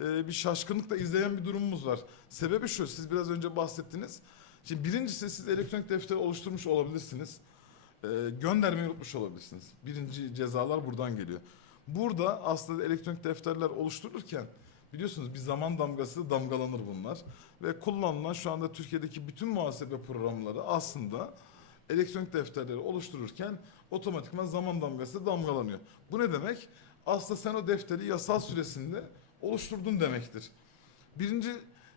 e, bir şaşkınlıkla izleyen bir durumumuz var. Sebebi şu, siz biraz önce bahsettiniz. Şimdi birincisi siz elektronik defter oluşturmuş olabilirsiniz. E, göndermeyi unutmuş olabilirsiniz. Birinci cezalar buradan geliyor. Burada aslında elektronik defterler oluşturulurken biliyorsunuz bir zaman damgası damgalanır bunlar. Ve kullanılan şu anda Türkiye'deki bütün muhasebe programları aslında elektronik defterleri oluştururken otomatikman zaman damgası damgalanıyor. Bu ne demek? Aslında sen o defteri yasal süresinde oluşturdun demektir. Birinci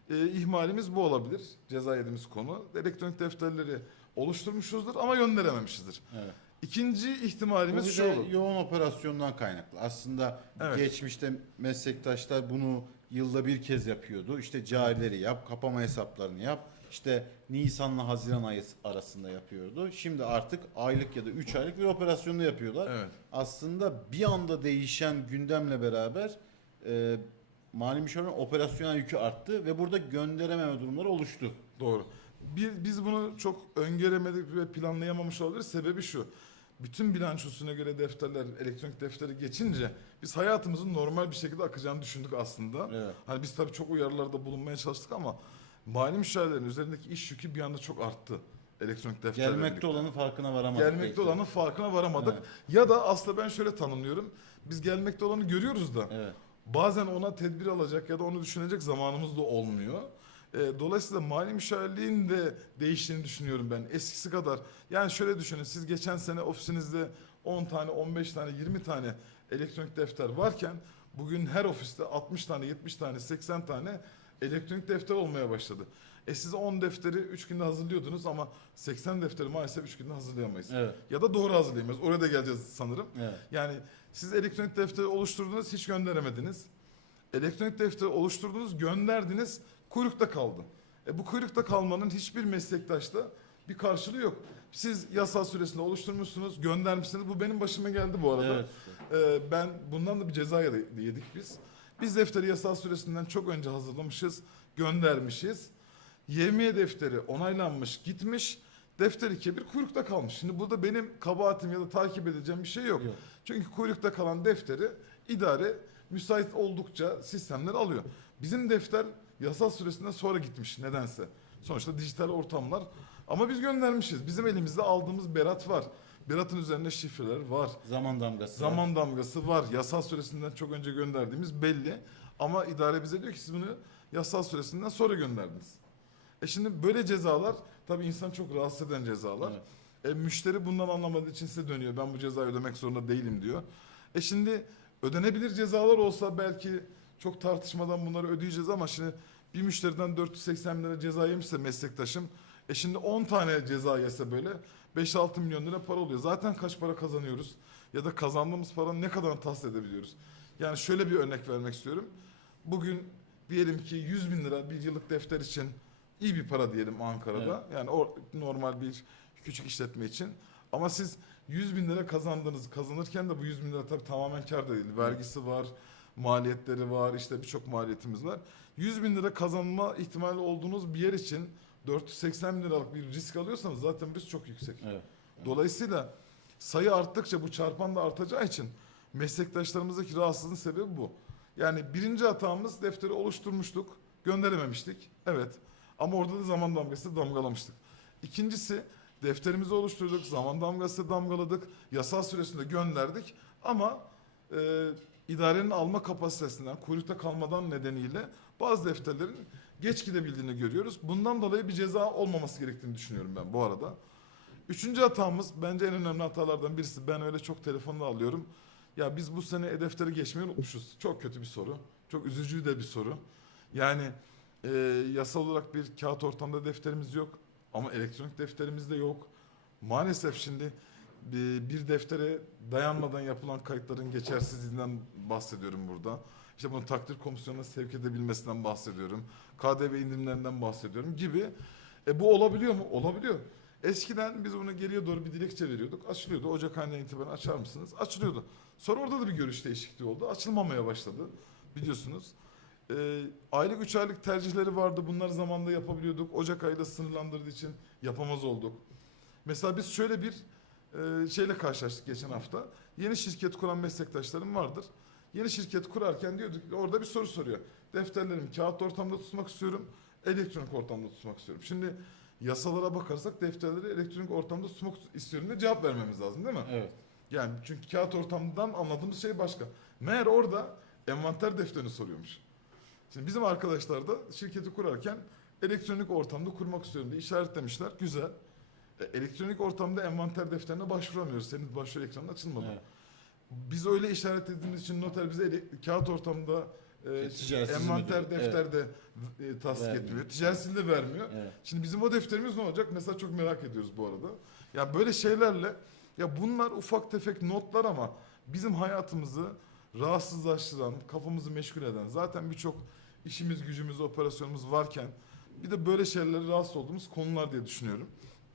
e, ihmalimiz bu olabilir. Ceza yediğimiz konu. Elektronik defterleri oluşturmuşuzdur ama gönderememişizdir. Evet. İkinci Bu ihtimalimiz bir şu de olur. yoğun operasyondan kaynaklı. Aslında Evet. geçmişte meslektaşlar bunu yılda bir kez yapıyordu. İşte carileri yap, kapama hesaplarını yap. İşte Nisan'la Haziran ayı arasında yapıyordu. Şimdi artık aylık ya da 3 aylık bir operasyonda yapıyorlar. Evet. Aslında bir anda değişen gündemle beraber e, mali müşavirin operasyonel yükü arttı ve burada gönderememe durumları oluştu. Doğru. Bir, biz bunu çok öngöremedik ve planlayamamış olabiliriz. Sebebi şu. Bütün bilançosuna göre defterler, elektronik defteri geçince biz hayatımızın normal bir şekilde akacağını düşündük aslında. Evet. Hani biz tabii çok uyarılarda bulunmaya çalıştık ama mali müşavirlerin üzerindeki iş yükü bir anda çok arttı. Elektronik defterle Gelmekte birlikte. olanın farkına varamadık. Gelmekte belki. olanın farkına varamadık. Evet. Ya da aslında ben şöyle tanımlıyorum. Biz gelmekte olanı görüyoruz da Evet. Bazen ona tedbir alacak ya da onu düşünecek zamanımız da olmuyor. E, dolayısıyla mali müşavirliğin de değiştiğini düşünüyorum ben eskisi kadar. Yani şöyle düşünün siz geçen sene ofisinizde 10 tane, 15 tane, 20 tane elektronik defter varken bugün her ofiste 60 tane, 70 tane, 80 tane elektronik defter olmaya başladı. E siz 10 defteri 3 günde hazırlıyordunuz ama 80 defteri maalesef 3 günde hazırlayamayız. Evet. Ya da doğru hazırlayamayız. Oraya da geleceğiz sanırım. Evet. Yani siz elektronik defteri oluşturdunuz hiç gönderemediniz. Elektronik defteri oluşturdunuz gönderdiniz kuyrukta kaldı. E bu kuyrukta kalmanın hiçbir meslektaşta bir karşılığı yok. Siz yasal süresinde oluşturmuşsunuz göndermişsiniz bu benim başıma geldi bu arada. Evet. Ee, ben bundan da bir ceza yedi- yedik biz. Biz defteri yasal süresinden çok önce hazırlamışız, göndermişiz. YMİ defteri onaylanmış, gitmiş. Defter ikiye bir kuyrukta kalmış. Şimdi burada benim kabahatim ya da takip edeceğim bir şey yok. Yok. Çünkü kuyrukta kalan defteri idare müsait oldukça sistemler alıyor. Bizim defter yasal süresinden sonra gitmiş nedense. Sonuçta dijital ortamlar. Ama biz göndermişiz. Bizim elimizde aldığımız berat var. Beratın üzerinde şifreler var. Zaman damgası. var. Zaman damgası var. Yasal süresinden çok önce gönderdiğimiz belli. Ama idare bize diyor ki siz bunu yasal süresinden sonra gönderdiniz. E şimdi böyle cezalar tabii insan çok rahatsız eden cezalar. E müşteri bundan anlamadığı için size dönüyor. Ben bu cezayı ödemek zorunda değilim diyor. E şimdi ödenebilir cezalar olsa belki çok tartışmadan bunları ödeyeceğiz ama şimdi bir müşteriden 480 bin lira ceza yemişse meslektaşım e şimdi 10 tane ceza yese böyle 5-6 milyon lira para oluyor. Zaten kaç para kazanıyoruz ya da kazandığımız paranın ne kadarını tahsil edebiliyoruz. Yani şöyle bir örnek vermek istiyorum. Bugün diyelim ki 100 bin lira bir yıllık defter için iyi bir para diyelim Ankara'da. Yani o normal bir küçük işletme için. Ama siz 100 bin lira kazandınız. Kazanırken de bu 100 bin lira tabii tamamen kar da değil. Vergisi var, maliyetleri var, işte birçok maliyetimiz var. 100 bin lira kazanma ihtimali olduğunuz bir yer için 480 bin liralık bir risk alıyorsanız zaten risk çok yüksek. Evet. Dolayısıyla sayı arttıkça bu çarpan da artacağı için meslektaşlarımızdaki rahatsızlığın sebebi bu. Yani birinci hatamız defteri oluşturmuştuk, gönderememiştik. Evet. Ama orada da zaman damgası damgalamıştık. İkincisi defterimizi oluşturduk, zaman damgası damgaladık, yasal süresinde gönderdik ama e, idarenin alma kapasitesinden, kuyrukta kalmadan nedeniyle bazı defterlerin geç gidebildiğini görüyoruz. Bundan dolayı bir ceza olmaması gerektiğini düşünüyorum ben bu arada. Üçüncü hatamız bence en önemli hatalardan birisi. Ben öyle çok telefonla alıyorum. Ya biz bu sene e-defteri geçmeyi unutmuşuz. Çok kötü bir soru. Çok üzücü de bir soru. Yani e, yasal olarak bir kağıt ortamda defterimiz yok. Ama elektronik defterimiz de yok. Maalesef şimdi bir, bir deftere dayanmadan yapılan kayıtların geçersizliğinden bahsediyorum burada. İşte bunu takdir komisyonuna sevk edebilmesinden bahsediyorum. KDV indirimlerinden bahsediyorum gibi. E bu olabiliyor mu? Olabiliyor. Eskiden biz bunu geriye doğru bir dilekçe veriyorduk. Açılıyordu. Ocak ayından itibaren açar mısınız? Açılıyordu. Sonra orada da bir görüş değişikliği oldu. Açılmamaya başladı. Biliyorsunuz. Ee, aylık üç aylık tercihleri vardı. Bunları zamanında yapabiliyorduk. Ocak ayıyla sınırlandırdığı için yapamaz olduk. Mesela biz şöyle bir e, şeyle karşılaştık geçen hafta. Yeni şirket kuran meslektaşlarım vardır. Yeni şirket kurarken diyorduk orada bir soru soruyor. Defterlerimi kağıt ortamda tutmak istiyorum, elektronik ortamda tutmak istiyorum. Şimdi yasalara bakarsak defterleri elektronik ortamda tutmak istiyorum diye cevap vermemiz lazım değil mi? Evet. Yani çünkü kağıt ortamdan anladığımız şey başka. Meğer orada envanter defterini soruyormuş. Şimdi bizim arkadaşlar da şirketi kurarken elektronik ortamda kurmak istiyorum diye işaretlemişler. Güzel. E, elektronik ortamda envanter defterine başvuramıyoruz. Senin başvuru ekranın açılmadı. evet. Biz öyle işaretlediğimiz için noter bize kağıt ortamda e, Ticaretsiz envanter müdürü, defterde e, tasdik Vermiyor. etmiyor. Ticaretsiz de vermiyor. evet. Şimdi bizim o defterimiz ne olacak? Mesela çok merak ediyoruz bu arada. Ya böyle şeylerle ya bunlar ufak tefek notlar ama bizim hayatımızı rahatsızlaştıran, kafamızı meşgul eden zaten birçok işimiz, gücümüz, operasyonumuz varken bir de böyle şeylerle rahatsız olduğumuz konular diye düşünüyorum.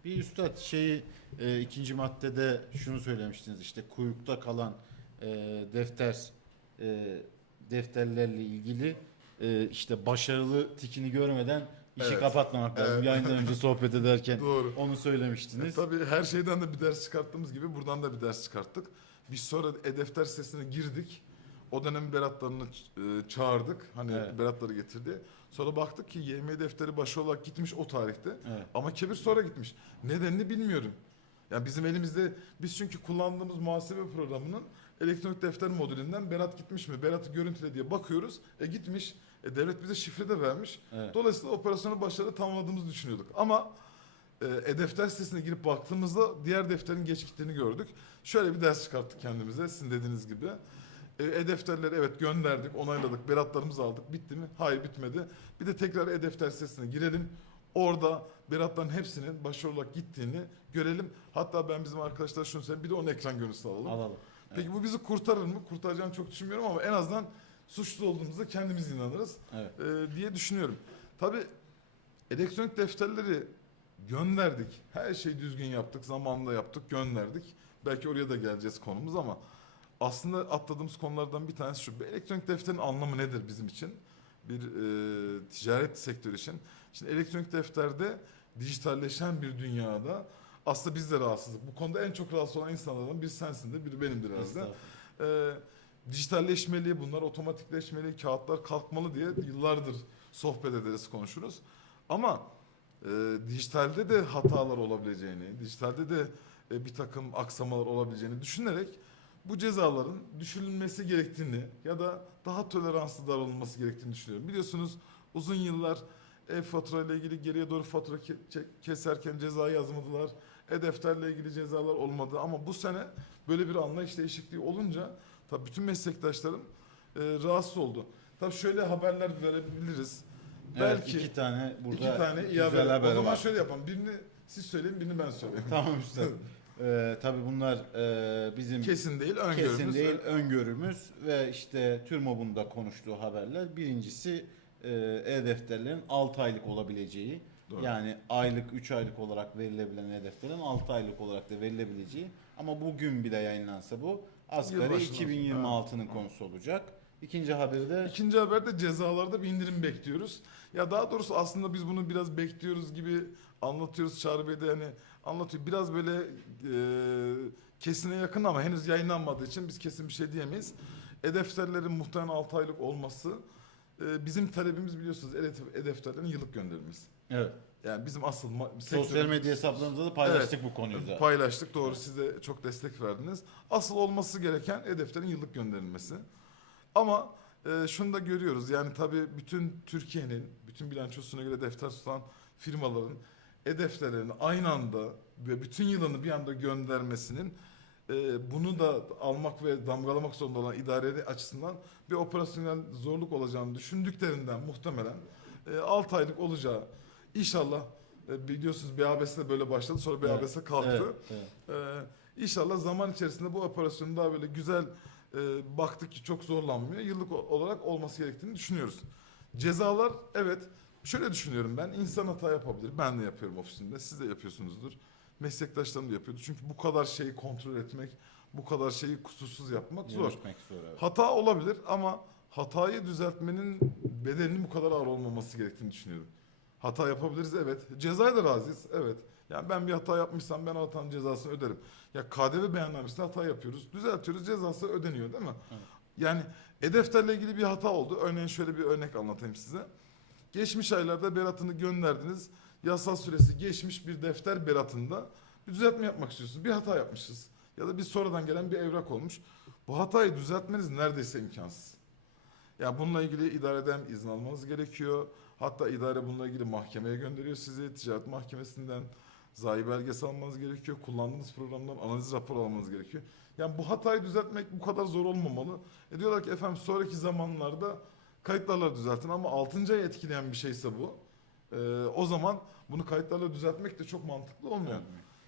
Bir üstad şeyi e, ikinci maddede şunu söylemiştiniz işte kuyrukta kalan e, defter e, defterlerle ilgili e, işte başarılı tikini görmeden işi Evet. kapatmamak lazım. Evet. Yayından önce sohbet ederken Doğru. onu E, söylemiştiniz. tabii her şeyden de bir ders çıkarttığımız gibi buradan da bir ders çıkarttık. Biz sonra e-defter sitesine girdik. O dönem Beratlarını e, çağırdık. Hani Evet. Beratları getirdi. Sonra baktık ki YM defteri başı olarak gitmiş o tarihte. Evet. Ama kebir sonra gitmiş. Nedenini bilmiyorum. Yani bizim elimizde biz çünkü kullandığımız muhasebe programının elektronik defter modülünden Berat gitmiş mi? Berat'ı görüntüle diye bakıyoruz. E gitmiş. E devlet bize şifre de vermiş. Evet. Dolayısıyla operasyonu başarılı tamamladığımızı düşünüyorduk. Ama e, e-defter sitesine girip baktığımızda diğer defterin geç gittiğini gördük. Şöyle bir ders çıkarttık kendimize sizin dediğiniz gibi. E, E-defterleri evet gönderdik, onayladık, beratlarımızı aldık. Bitti mi? Hayır bitmedi. Bir de tekrar e-defter sitesine girelim. Orada beratların hepsinin başarılı olarak gittiğini görelim. Hatta ben bizim arkadaşlar şunu söyleyeyim. Bir de onun ekran görüntüsü alalım. Alalım. Peki bu bizi kurtarır mı? Kurtaracağını çok düşünmüyorum ama en azından suçlu olduğumuzda kendimiz inanırız Evet. e, diye düşünüyorum. Tabii elektronik defterleri gönderdik. Her şeyi düzgün yaptık, zamanında yaptık, gönderdik. Belki oraya da geleceğiz konumuz ama aslında atladığımız konulardan bir tanesi şu. Bir elektronik defterin anlamı nedir bizim için? Bir e, ticaret sektörü için. Şimdi elektronik defterde dijitalleşen bir dünyada aslında biz de rahatsızız. Bu konuda en çok rahatsız olan insanlardan biri sensindir, biri benimdir. Estağfurullah. Ee, dijitalleşmeli, bunlar otomatikleşmeli, kağıtlar kalkmalı diye yıllardır sohbet ederiz, konuşuruz. Ama e, dijitalde de hatalar olabileceğini, dijitalde de e, bir takım aksamalar olabileceğini düşünerek bu cezaların düşürülmesi gerektiğini ya da daha toleranslı davranılması gerektiğini düşünüyorum. Biliyorsunuz uzun yıllar e-fatura ile ilgili geriye doğru fatura keserken ceza yazmadılar. E-defterle ilgili cezalar olmadı ama bu sene böyle bir anlayış değişikliği olunca tabii bütün meslektaşlarım e, rahatsız oldu. Tabii şöyle haberler verebiliriz. Evet, Belki iki tane burada iki tane iyi haber O zaman var. şöyle yapalım. Birini siz söyleyin, birini ben söyleyeyim. Tamam üstad. Ee, tabii bunlar e, bizim Kesin değil, öngörümüz. kesin değil öngörümüz ve işte TÜRMOB'un da konuştuğu haberler. Birincisi e, e-defterlerin 6 aylık olabileceği. Doğru. Yani aylık 3 aylık olarak verilebilen e-defterlerin 6 aylık olarak da verilebileceği. Ama bugün bile yayınlansa bu asgari Yılbaşından sonra. 2026'nın Evet. konusu olacak. İkinci haberi de İkinci haberde cezalarda bir indirim bekliyoruz. Ya daha doğrusu aslında biz bunu biraz bekliyoruz gibi anlatıyoruz Çağrı Bey de hani anlatıyor. Biraz böyle e, kesine yakın ama henüz yayınlanmadığı için biz kesin bir şey diyemeyiz. E-defterlerin muhtemelen 6 aylık olması e, bizim talebimiz biliyorsunuz e- e-defterlerin yıllık gönderilmesi. evet, Yani bizim asıl ma- sosyal sektörümüz- medya hesaplarımızda da paylaştık bu konuyu zaten. Paylaştık doğru siz de çok destek verdiniz. Asıl olması gereken e-defterin yıllık gönderilmesi. Ama e, şunu da görüyoruz yani tabii bütün Türkiye'nin bütün bilançosuna göre defter tutan firmaların e-defterlerini aynı anda ve bütün yılını bir anda göndermesinin e, bunu da almak ve damgalamak zorunda olan idare açısından bir operasyonel zorluk olacağını düşündüklerinden muhtemelen e, 6 aylık olacağı inşallah e, biliyorsunuz BABS de böyle başladı sonra BABS kalktı. Evet, evet. Ee, inşallah zaman içerisinde bu operasyonun daha böyle güzel e, baktık ki çok zorlanmıyor. Yıllık olarak olması gerektiğini düşünüyoruz. Cezalar evet şöyle düşünüyorum ben insan hata yapabilir. Ben de yapıyorum ofisimde. Siz de yapıyorsunuzdur. Meslektaşlarım da yapıyordu. Çünkü bu kadar şeyi kontrol etmek, bu kadar şeyi kusursuz yapmak zor. Yönetmek zor. evet. Hata olabilir ama hatayı düzeltmenin bedelinin bu kadar ağır olmaması gerektiğini düşünüyorum. Hata yapabiliriz evet. Cezaya da razıyız evet. Yani ben bir hata yapmışsam ben o hatanın cezasını öderim. Ya KDV beyannamesinde hata yapıyoruz. Düzeltiyoruz cezası ödeniyor değil mi? Evet. Yani E-Defter'le ilgili bir hata oldu. Örneğin şöyle bir örnek anlatayım size. Geçmiş aylarda beratını gönderdiniz. Yasal süresi geçmiş bir defter beratında bir düzeltme yapmak istiyorsunuz. Bir hata yapmışız. Ya da bir sonradan gelen bir evrak olmuş. Bu hatayı düzeltmeniz neredeyse imkansız. Yani bununla ilgili idareden izin almanız gerekiyor. Hatta idare bununla ilgili mahkemeye gönderiyor sizi. Ticaret mahkemesinden zayi belgesi almanız gerekiyor. Kullandığınız programdan analiz raporu almanız gerekiyor. Yani bu hatayı düzeltmek bu kadar zor olmamalı. E diyorlar ki efendim sonraki zamanlarda kayıtlarla düzeltin ama 6. ay etkileyen bir şeyse bu. e, o zaman bunu kayıtlarla düzeltmek de çok mantıklı olmuyor.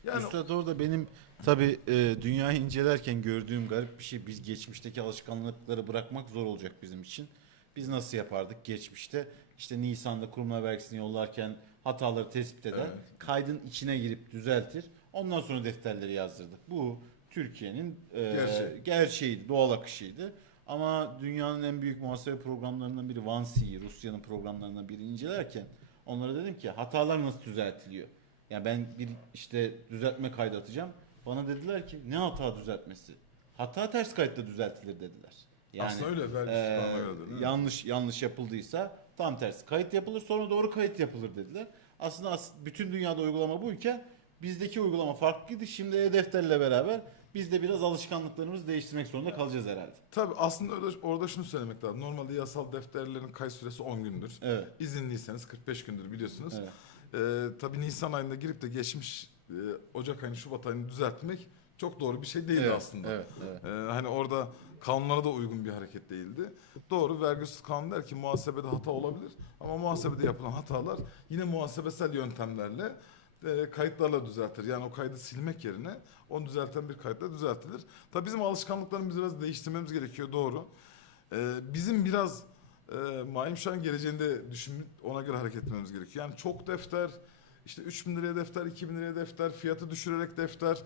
Yani Üstad orada benim tabi dünyayı incelerken gördüğüm garip bir şey. Biz geçmişteki alışkanlıkları bırakmak zor olacak bizim için. Biz nasıl yapardık geçmişte? İşte Nisan'da kurumlar vergisini yollarken hataları tespit eder. Evet. Kaydın içine girip düzeltir. Ondan sonra defterleri yazdırdık. Bu Türkiye'nin e, Gerçeği. gerçeğiydi, doğal akışıydı. Ama dünyanın en büyük muhasebe programlarından biri Vansi, Rusya'nın programlarından biri incelerken onlara dedim ki hatalar nasıl düzeltiliyor? Yani ben bir işte düzeltme kaydı atacağım. Bana dediler ki ne hata düzeltmesi? Hata ters kayıtta düzeltilir dediler. Yani aslında öyle vergi eee, sultanına göre de, değil mi? yanlış yanlış yapıldıysa tam tersi kayıt yapılır sonra doğru kayıt yapılır dediler. Aslında as- bütün dünyada uygulama buyken bizdeki uygulama farklıydı. Şimdi e-defterle beraber biz de biraz alışkanlıklarımızı değiştirmek zorunda kalacağız herhalde. Tabii aslında orada, orada şunu söylemek lazım. Normalde yasal defterlerin kayıt süresi 10 gündür. Evet. İzinliyseniz 45 gündür biliyorsunuz. evet. Ee, tabii Nisan ayında girip de geçmiş e, Ocak ayını Şubat ayını düzeltmek çok doğru bir şey değil evet, aslında. Evet, evet. Ee, hani orada kanunlara da uygun bir hareket değildi. Doğru vergi usulü kanunu der ki muhasebede hata olabilir ama muhasebede yapılan hatalar yine muhasebesel yöntemlerle e, kayıtlarla düzeltir. Yani o kaydı silmek yerine onu düzelten bir kayıtla düzeltilir. Tabii bizim alışkanlıklarımızı biraz değiştirmemiz gerekiyor doğru. Ee, bizim biraz e, Maim şu an geleceğinde düşünüp ona göre hareket etmemiz gerekiyor. Yani çok defter, işte 3 bin liraya defter, 2 bin liraya defter, fiyatı düşürerek defter,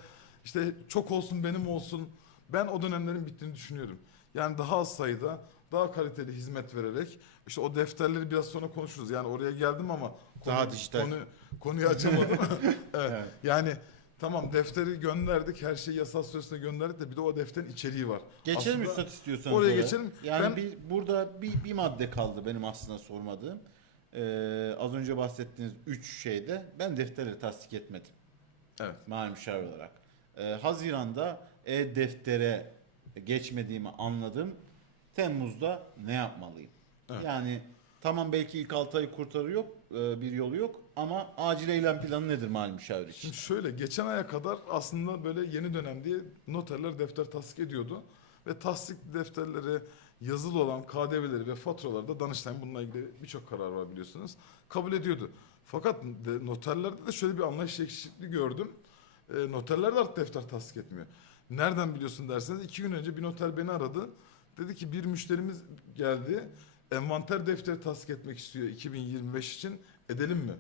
işte çok olsun benim olsun. Ben o dönemlerin bittiğini düşünüyorum. Yani daha az sayıda, daha kaliteli hizmet vererek, işte o defterleri biraz sonra konuşuruz. Yani oraya geldim ama konu, Daha dijital. Konu, konuyu açamadım. evet. Evet. Yani tamam defteri gönderdik, her şeyi yasal süresine gönderdik de bir de o defterin içeriği var. Geçelim Aslında- Üstad istiyorsanız. Oraya geçelim. Yani Ben- bir, burada bir, bir madde kaldı benim aslında sormadığım. Ee, az önce bahsettiğiniz üç şeyde ben defterleri tasdik etmedim. Evet. Mali müşavir olarak. Ee, Haziran'da e-deftere geçmediğimi anladım. Temmuz'da ne yapmalıyım? Evet. Yani tamam belki ilk 6 ayı kurtarıyor e, bir yolu yok ama acil eylem planı nedir mali müşavir için? Şimdi şöyle geçen aya kadar aslında böyle yeni dönem diye noterler defter tasdik ediyordu. Ve tasdik defterleri yazılı olan KDV'leri ve faturaları da Danıştay bununla ilgili birçok karar var biliyorsunuz. Kabul ediyordu. Fakat de, noterlerde de şöyle bir anlayış eksikliği gördüm. E, noterler de artık defter tasdik etmiyor. Nereden biliyorsun derseniz iki gün önce bir noter beni aradı. Dedi ki bir müşterimiz geldi. Envanter defteri tasdik etmek istiyor 2025 için. Edelim mi?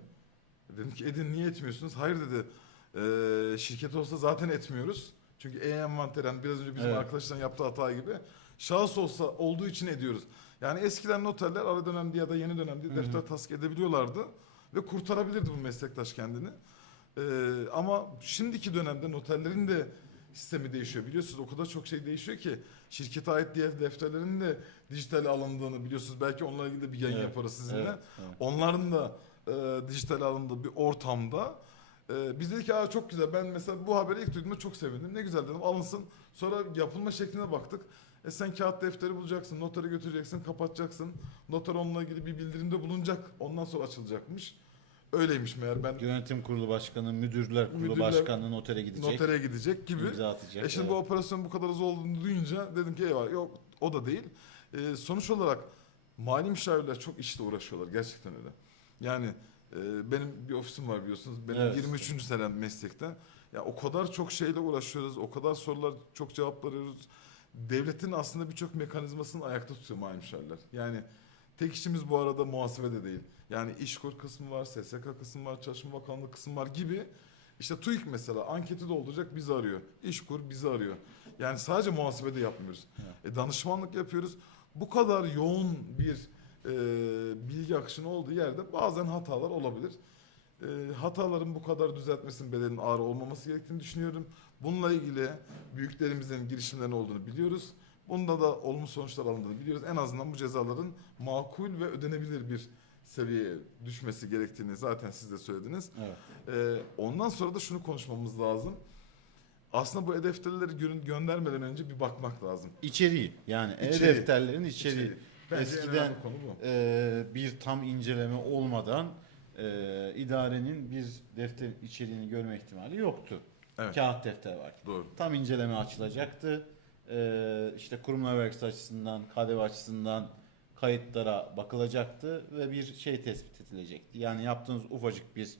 Dedim ki edin niye etmiyorsunuz? Hayır dedi. Ee, şirket olsa zaten etmiyoruz. Çünkü e-envanter yani biraz önce bizim Evet. arkadaşların yaptığı hata gibi. Şahıs olsa olduğu için ediyoruz. Yani eskiden noterler ara dönemde ya da yeni dönemde defter tasdik edebiliyorlardı. Ve kurtarabilirdi bu meslektaş kendini. Ee, ama şimdiki dönemde noterlerin de sistemi değişiyor. Biliyorsunuz o kadar çok şey değişiyor ki şirkete ait diğer defterlerin de dijital alındığını biliyorsunuz. Belki onunla ilgili de bir yayın Evet, yaparız sizinle. Evet, evet. Onların da e, dijital alındığı bir ortamda e, biz dedik ki Aa, çok güzel ben mesela bu haberi ilk duyduğumda çok sevindim. Ne güzel dedim alınsın. Sonra yapılma şekline baktık. E sen kağıt defteri bulacaksın, notere götüreceksin, kapatacaksın. Noter onunla ilgili bir bildirimde bulunacak. Ondan sonra açılacakmış. Öyleymiş meğer ben Yönetim kurulu başkanı, müdürler kurulu Müdürler- başkanı notere gidecek. notere gidecek gibi. imza atacak. E şimdi evet. bu operasyon bu kadar hızlı olduğunu duyunca dedim ki eyvah yok o da değil. E, sonuç olarak mali müşavirler çok işle uğraşıyorlar gerçekten öyle. Yani e, benim bir ofisim var biliyorsunuz. Benim Evet. 23. senem meslekte. Ya o kadar çok şeyle uğraşıyoruz. O kadar sorular çok cevap arıyoruz. Devletin aslında birçok mekanizmasını ayakta tutuyor mali müşavirler. Yani tek işimiz bu arada muhasebede değil. Yani işkur kısmı var, SSK kısmı var, Çalışma Bakanlığı kısmı var gibi. İşte TÜİK mesela anketi dolduracak bizi arıyor. İşkur bizi arıyor. Yani sadece muhasebede yapmıyoruz. E, danışmanlık yapıyoruz. Bu kadar yoğun bir e, bilgi akışının olduğu yerde bazen hatalar olabilir. E, hataların bu kadar düzeltmesinin bedelinin ağır olmaması gerektiğini düşünüyorum. Bununla ilgili büyüklerimizin girişimlerinin olduğunu biliyoruz. Bunda da olumlu sonuçlar alındığını biliyoruz. En azından bu cezaların makul ve ödenebilir bir seviyeye düşmesi gerektiğini zaten siz de söylediniz. Evet. Ee, ondan sonra da şunu konuşmamız lazım. Aslında bu e-defterleri gö- göndermeden önce bir bakmak lazım. İçeriği yani İçeriği. e-defterlerin içeriği. İçeriği. Bence Eskiden konu bu. e, bir tam inceleme olmadan e, idarenin bir defterin içeriğini görme ihtimali yoktu. Evet. Kağıt defter var. Doğru. Tam inceleme açılacaktı. E, işte kurumlar vergisi açısından, KDV açısından kayıtlara bakılacaktı ve bir şey tespit edilecekti. Yani yaptığınız ufacık bir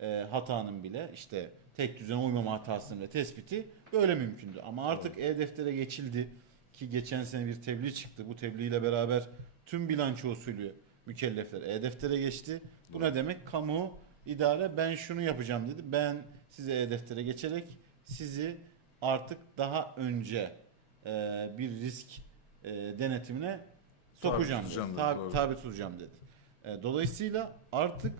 e, hatanın bile işte tek düzene uymama hatasının bile tespiti böyle mümkündü. Ama artık e-deftere geçildi ki geçen sene bir tebliğ çıktı. Bu tebliğ ile beraber tüm bilanço usulü mükellefler e-deftere geçti. Bu ne demek? Kamu idare ben şunu yapacağım dedi. Ben size e-deftere geçerek sizi artık daha önce e, bir risk e, denetimine Tabi sokacağım tutacağım dedi. dedi, Tabi, doğru. tabi tutacağım dedi. E, dolayısıyla artık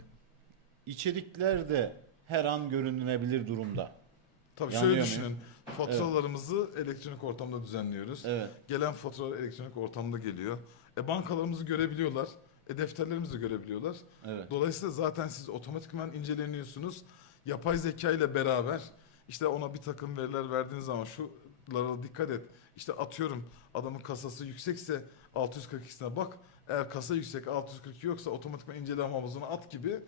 içerikler de her an görünülebilir durumda. Tabii Yanıyor şöyle muyum? düşünün. Faturalarımızı elektronik ortamda düzenliyoruz. Evet. Gelen faturalar elektronik ortamda geliyor. E bankalarımızı görebiliyorlar. E defterlerimizi de görebiliyorlar. Evet. Dolayısıyla zaten siz otomatikman inceleniyorsunuz. Yapay zeka ile beraber işte ona bir takım veriler verdiğiniz zaman şulara dikkat et. İşte atıyorum adamın kasası yüksekse 642'sine bak. Eğer kasa yüksek 642 yoksa otomatikman inceleme havuzuna at gibi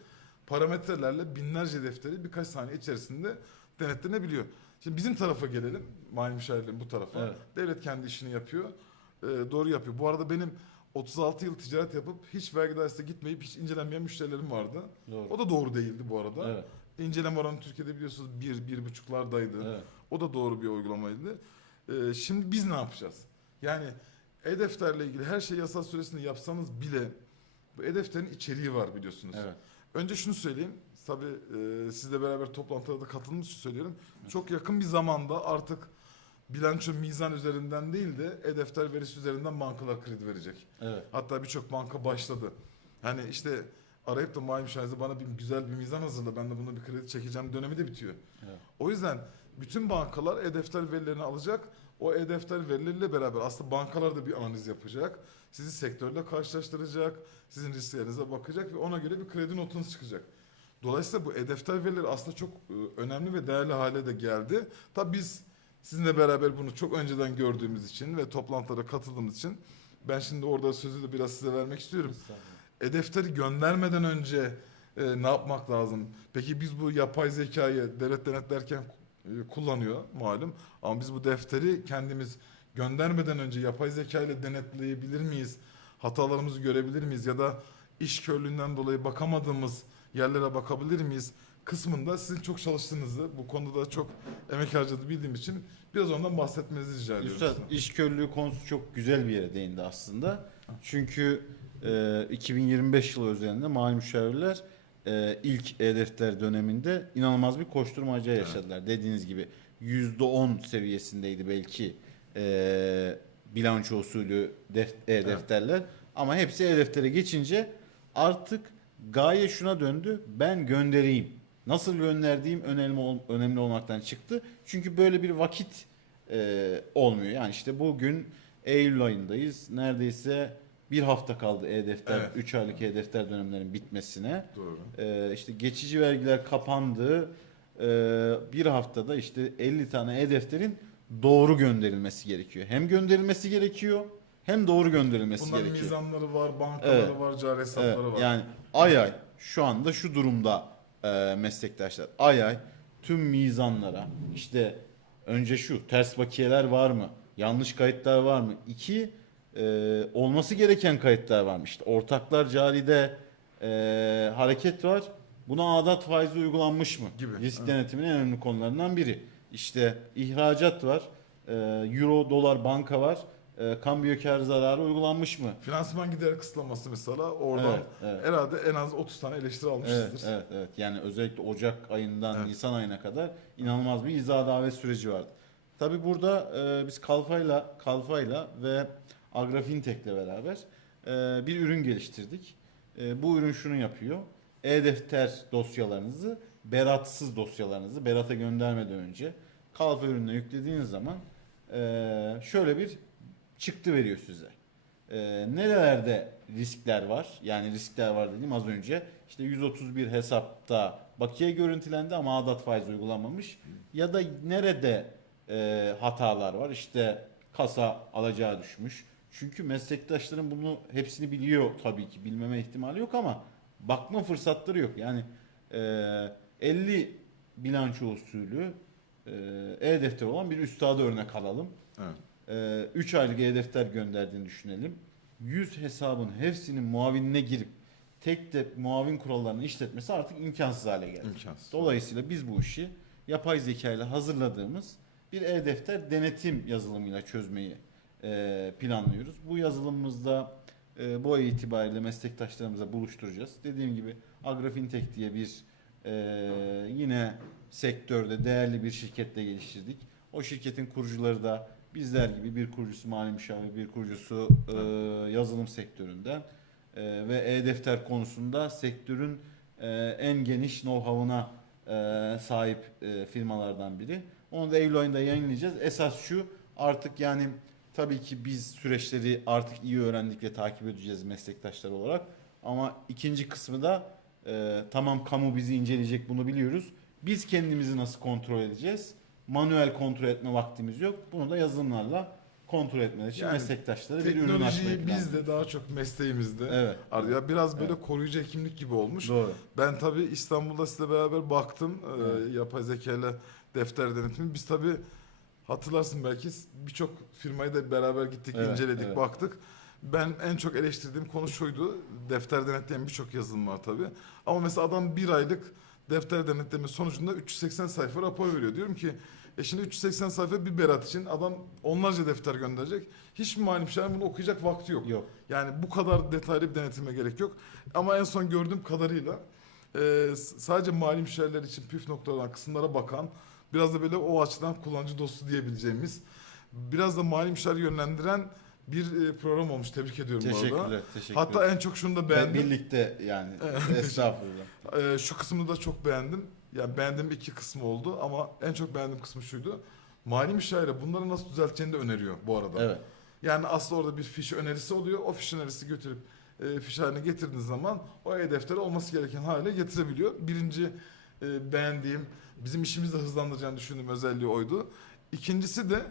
parametrelerle binlerce defteri birkaç saniye içerisinde denetlenebiliyor. Şimdi bizim tarafa gelelim. Mali müşavirlerin bu tarafa. Evet. Devlet kendi işini yapıyor. Ee, doğru yapıyor. Bu arada benim 36 yıl ticaret yapıp hiç vergi dairesine gitmeyip hiç incelenmeyen müşterilerim vardı. Doğru. O da doğru değildi bu arada. Evet. İnceleme oranı Türkiye'de biliyorsunuz 1 bir, 1,5'lardaydı. Evet. O da doğru bir uygulamaydı. Ee, şimdi biz ne yapacağız? Yani e-defterle ilgili her şey yasal süresinde yapsanız bile bu e-defterin içeriği var biliyorsunuz. Evet. Önce şunu söyleyeyim. Tabii e, sizle beraber toplantıda da katıldığımız için söylüyorum. Çok yakın bir zamanda artık bilanço mizan üzerinden değil de e-defter verisi üzerinden bankalar kredi verecek. Evet. Hatta birçok banka başladı. Hani işte arayıp da mali müşahede bana bir güzel bir mizan hazırla ben de bunu bir kredi çekeceğim dönemi de bitiyor. Evet. O yüzden bütün bankalar e-defter verilerini alacak. O e-defter verileriyle beraber aslında bankalar da bir analiz yapacak. Sizi sektörle karşılaştıracak. Sizin risklerinize bakacak ve ona göre bir kredi notunuz çıkacak. Dolayısıyla bu e-defter verileri aslında çok e, önemli ve değerli hale de geldi. Tabii biz sizinle beraber bunu çok önceden gördüğümüz için ve toplantılara katıldığımız için ben şimdi orada sözü de biraz size vermek istiyorum. E-defteri göndermeden önce e, ne yapmak lazım? Peki biz bu yapay zekayı devlet denetlerken kullanıyor malum. Ama biz bu defteri kendimiz göndermeden önce yapay zeka ile denetleyebilir miyiz? Hatalarımızı görebilir miyiz? Ya da iş körlüğünden dolayı bakamadığımız yerlere bakabilir miyiz? Kısmında sizin çok çalıştığınızı, bu konuda da çok emek harcadı bildiğim için biraz ondan bahsetmenizi rica ediyorum. Üstad iş körlüğü konusu çok güzel bir yere değindi aslında. Çünkü e, 2025 yılı üzerinde mali müşavirler e, ilk e-defter döneminde inanılmaz bir koşturmaca yaşadılar. Dediğiniz gibi %10 seviyesindeydi belki e, bilanço usulü def- e-defterler. Ama hepsi e-deftere geçince artık gaye şuna döndü. Ben göndereyim. Nasıl gönderdiğim önemli önemli olmaktan çıktı. Çünkü böyle bir vakit e, olmuyor. Yani işte bugün Eylül ayındayız. Neredeyse bir hafta kaldı e-defter, Evet. 3 aylık e-defter dönemlerinin bitmesine. Doğru. E, işte geçici vergiler kapandı. E, bir haftada işte 50 tane e-defterin doğru gönderilmesi gerekiyor. Hem gönderilmesi gerekiyor hem doğru gönderilmesi Bunların gerekiyor. mizanları var, bankaları Evet. var, cari hesapları Evet, var. yani ay ay şu anda şu durumda e, meslektaşlar ay ay tüm mizanlara işte önce şu ters bakiyeler var mı? Yanlış kayıtlar var mı? İki e, olması gereken kayıtlar var mı? İşte ortaklar caride e, hareket var. Buna adat faizi uygulanmış mı? Gibi, Risk evet. denetiminin en önemli konularından biri. İşte ihracat var. E, Euro, dolar, banka var. E, kambiyo kar zararı uygulanmış mı? Finansman gider kısıtlaması mesela oradan Evet, evet. herhalde en az 30 tane eleştiri almışızdır. Evet, evet, evet. Yani özellikle Ocak ayından Evet. Nisan ayına kadar inanılmaz bir izah davet süreci vardı. Tabi burada e, biz Kalfa'yla Kalfa'yla ve Agrafintech'le beraber e, bir ürün geliştirdik. E, bu ürün şunu yapıyor. E-defter dosyalarınızı, beratsız dosyalarınızı berata göndermeden önce Kalfa ürününe yüklediğiniz zaman e, şöyle bir çıktı veriyor size. Ee, nerelerde riskler var? Yani riskler var dediğim az önce. İşte 131 hesapta bakiye görüntülendi ama adat faiz uygulanmamış. Ya da nerede e, hatalar var? İşte kasa alacağı düşmüş. Çünkü meslektaşların bunu hepsini biliyor tabii ki. Bilmeme ihtimali yok ama bakma fırsatları yok. Yani e, 50 bilanço usulü e, e-defter olan bir üstadı örnek alalım. Evet. 3 aylık e-defter gönderdiğini düşünelim. 100 hesabın hepsinin muavinine girip tek tek muavin kurallarını işletmesi artık imkansız hale geldi. İmkansız. Dolayısıyla biz bu işi yapay zeka ile hazırladığımız bir e-defter denetim yazılımıyla çözmeyi e, planlıyoruz. Bu yazılımımızda e, bu ay itibariyle meslektaşlarımıza buluşturacağız. Dediğim gibi Agrafintech diye bir e, yine sektörde değerli bir şirketle geliştirdik. O şirketin kurucuları da bizler gibi bir kurucusu mali müşavir, bir kurucusu e, yazılım sektöründen e, ve e-defter konusunda sektörün e, en geniş know-how'una e, sahip e, firmalardan biri. Onu da Eylül ayında yayınlayacağız. Esas şu artık yani tabii ki biz süreçleri artık iyi öğrendik ve takip edeceğiz meslektaşlar olarak. Ama ikinci kısmı da e, tamam kamu bizi inceleyecek bunu biliyoruz. Biz kendimizi nasıl kontrol edeceğiz? Manuel kontrol etme vaktimiz yok. Bunu da yazılımlarla kontrol etmeleri için Yani meslektaşlara bir ürün açmayı Teknolojiyi biz planlıyoruz. de daha çok mesleğimizde. Evet. Ar- Ya biraz böyle koruyucu hekimlik gibi olmuş. Doğru. Ben tabii İstanbul'da sizle beraber baktım e, Evet. yapay zeka ile defter denetimi. Biz tabii hatırlarsın belki birçok firmayı da beraber gittik, Evet, inceledik, evet. baktık. Ben en çok eleştirdiğim konu şuydu. Defter denetleyen birçok yazılım var tabii. Ama mesela adam bir aylık defter denetleme sonucunda 380 sayfa rapor veriyor. Diyorum ki e şimdi 380 sayfa bir berat için adam onlarca defter gönderecek. Hiç mi mali müşavir bunu okuyacak vakti yok. Yok. Yani bu kadar detaylı bir denetime gerek yok. Ama en son gördüğüm kadarıyla e, sadece mali müşavirler için püf noktalarına kısımlara bakan biraz da böyle o açıdan kullanıcı dostu diyebileceğimiz biraz da mali müşavir yönlendiren bir e, program olmuş. Tebrik ediyorum bu arada. Teşekkürler. Teşekkür Hatta en çok şunu da Ve beğendim. birlikte yani estağfurullah. Ee, şu kısmını da çok beğendim. Yani beğendiğim iki kısmı oldu ama en çok beğendiğim kısmı şuydu. Mali müşavire bunları nasıl düzelteceğini de öneriyor bu arada. Evet. Yani aslında orada bir fiş önerisi oluyor. O fiş önerisi götürüp e, fiş haline getirdiğiniz zaman o e-defteri olması gereken hale getirebiliyor. Birinci e, beğendiğim, bizim işimizi de hızlandıracağını düşündüğüm özelliği oydu. İkincisi de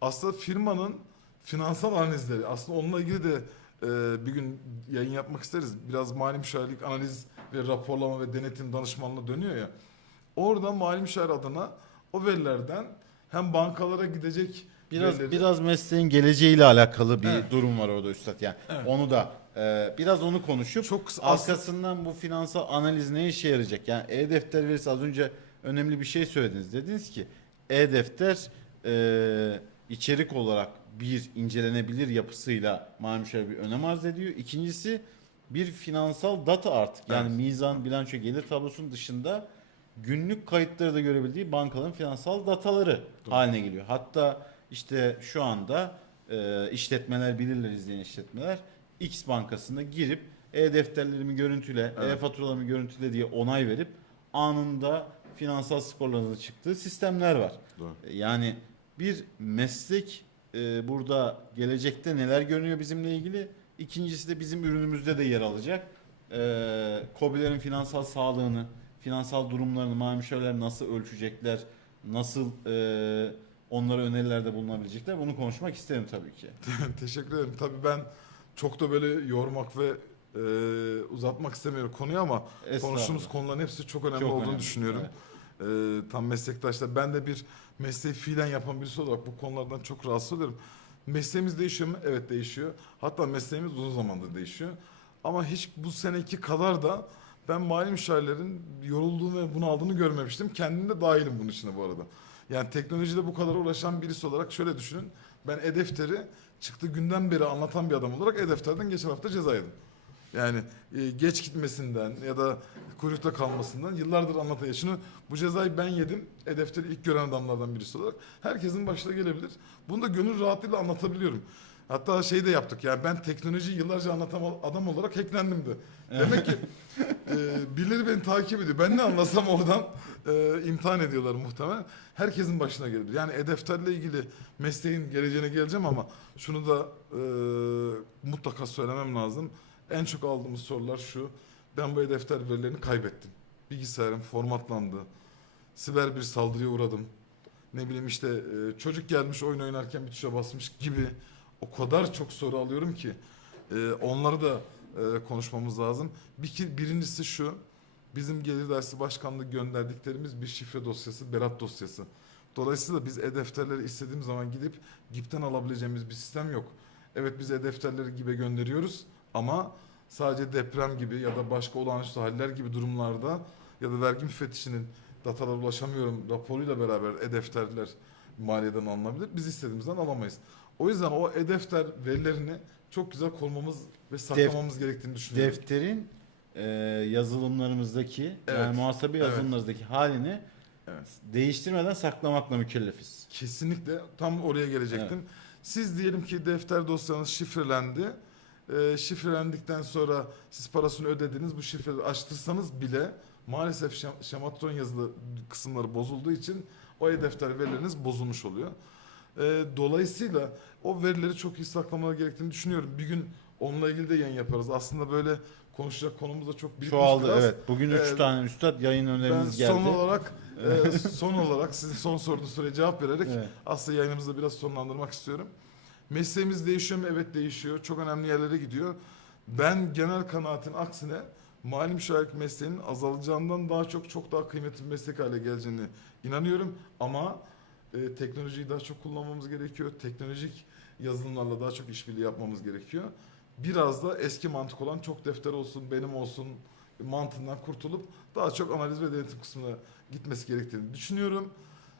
aslında firmanın finansal analizleri. Aslında onunla ilgili de e, bir gün yayın yapmak isteriz. Biraz mali müşavirlik analiz ve raporlama ve denetim danışmanlığı dönüyor ya. Orada mali müşavir adına o verilerden hem bankalara gidecek Biraz verileri- biraz mesleğin geleceğiyle alakalı bir Evet. durum var orada üstad yani. Evet. Onu da e, biraz onu konuşup çok kısa arkasından bu finansal analiz ne işe yarayacak? Yani e-defter verisi az önce önemli bir şey söylediniz. Dediniz ki e-defter e, içerik olarak bir incelenebilir yapısıyla malumuşa bir önem arz ediyor. İkincisi bir finansal data artık. Yani Evet. mizan, bilanço, gelir tablosunun dışında günlük kayıtları da görebildiği bankaların finansal dataları haline geliyor. Hatta işte şu anda e, işletmeler bilirler izleyen işletmeler X bankasına girip e-defterlerimi görüntüle, Evet. e-faturalarımı görüntüle diye onay verip anında finansal skorlarının çıktığı sistemler var. Doğru. E, Yani bir meslek e, burada gelecekte neler görünüyor bizimle ilgili. İkincisi de bizim ürünümüzde de yer alacak. E, KOBİ'lerin finansal sağlığını, finansal durumlarını, mali müşavirler nasıl ölçecekler, nasıl e, onlara önerilerde bulunabilecekler bunu konuşmak isterim tabii ki. Teşekkür ederim. Tabii ben çok da böyle yormak ve e, uzatmak istemiyorum konuyu ama konuştuğumuz konuların hepsi çok önemli Çok olduğunu önemli, düşünüyorum. evet. E, tam meslektaşlar. Ben de bir mesleği fiilen yapan birisi olarak bu konulardan çok rahatsız oluyorum. Mesleğimiz değişiyor mu? Evet değişiyor. Hatta mesleğimiz uzun zamandır değişiyor. Ama hiç bu seneki kadar da ben mali müşavirlerin yorulduğunu ve bunaldığını görmemiştim. Kendim de dahilim bunun içine bu arada. Yani teknolojide bu kadar uğraşan birisi olarak şöyle düşünün. Ben e-defteri çıktığı günden beri anlatan bir adam olarak e-defterden geçen hafta ceza yedim. Yani e, geç gitmesinden ya da kuyrukta kalmasından yıllardır anlatan. Şunu bu cezayı ben yedim. E-defteri ilk gören adamlardan birisi olarak. Herkesin başına gelebilir. Bunu da gönül rahatlığıyla anlatabiliyorum. Hatta şey de yaptık yani ben teknolojiyi yıllarca anlatan adam olarak hacklendim de. Demek ki e, birileri beni takip ediyor. Ben ne anlasam oradan e, imtihan ediyorlar muhtemelen. Herkesin başına gelir. Yani e-defterle ilgili mesleğin geleceğine geleceğim ama şunu da e, mutlaka söylemem lazım. En çok aldığımız sorular şu. Ben bu e-defter verilerini kaybettim. Bilgisayarım formatlandı. Siber bir saldırıya uğradım. Ne bileyim işte e, çocuk gelmiş oyun oynarken bir tuşa basmış gibi o kadar çok soru alıyorum ki e, onları da e, konuşmamız lazım. Bir birincisi şu. Bizim gelir dersi başkanlığı gönderdiklerimiz bir şifre dosyası, berat dosyası. Dolayısıyla biz e-defterleri istediğimiz zaman gidip GIP'ten alabileceğimiz bir sistem yok. Evet biz e-defterleri gibi gönderiyoruz ama sadece deprem gibi ya da başka olağanüstü haller gibi durumlarda ya da vergi müfettişinin datalara ulaşamıyorum raporuyla beraber e-defterler maliyeden alınabilir. Biz istediğimizden alamayız. O yüzden o e-defter verilerini çok güzel korumamız ve saklamamız gerektiğini düşünüyorum. Defterin e, yazılımlarımızdaki Evet. yani muhasebe Evet. halini Evet. değiştirmeden saklamakla mükellefiz. Kesinlikle tam oraya gelecektim. Siz diyelim ki defter dosyanız şifrelendi. Ee, şifrelendikten sonra siz parasını ödediniz. Bu şifreleri açtırsanız bile maalesef şem- şematron yazılı kısımları bozulduğu için o e-defter verileriniz bozulmuş oluyor. Ee, dolayısıyla o verileri çok iyi saklamaları gerektiğini düşünüyorum. Bir gün onunla ilgili de yayın yaparız. Aslında böyle konuşacak konumuz da çok birikmiş Çoğaldı biraz. evet. Bugün üç Evet. tane üstad yayın Ben öneriniz geldi. son olarak e, son olarak sizin son sorduğunuz soruya cevap vererek Evet. aslında yayınımızı biraz sonlandırmak istiyorum. Mesleğimiz değişiyor mu? Evet değişiyor. Çok önemli yerlere gidiyor. Ben genel kanaatin aksine mali müşavirlik mesleğinin azalacağından daha çok çok daha kıymetli bir meslek hale geleceğini inanıyorum. Ama e, teknolojiyi daha çok kullanmamız gerekiyor. Teknolojik yazılımlarla daha çok işbirliği yapmamız gerekiyor. Biraz da eski mantık olan çok defter olsun, benim olsun mantığından kurtulup daha çok analiz ve denetim kısmına gitmesi gerektiğini düşünüyorum.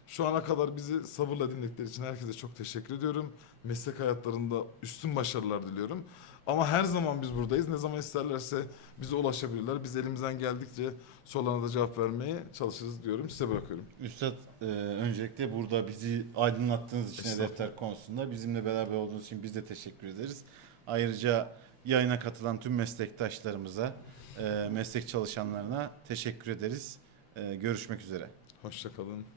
Şu ana kadar bizi sabırla dinledikleri için herkese çok teşekkür ediyorum. Meslek hayatlarında üstün başarılar diliyorum. Ama her zaman biz buradayız. Ne zaman isterlerse bize ulaşabilirler. Biz elimizden geldikçe sorularına da cevap vermeye çalışırız diyorum. Size bırakıyorum. Üstad e, öncelikle burada bizi aydınlattığınız için defter konusunda bizimle beraber olduğunuz için biz de teşekkür ederiz. Ayrıca yayına katılan tüm meslektaşlarımıza, e, meslek çalışanlarına teşekkür ederiz. E, görüşmek üzere. Hoşçakalın.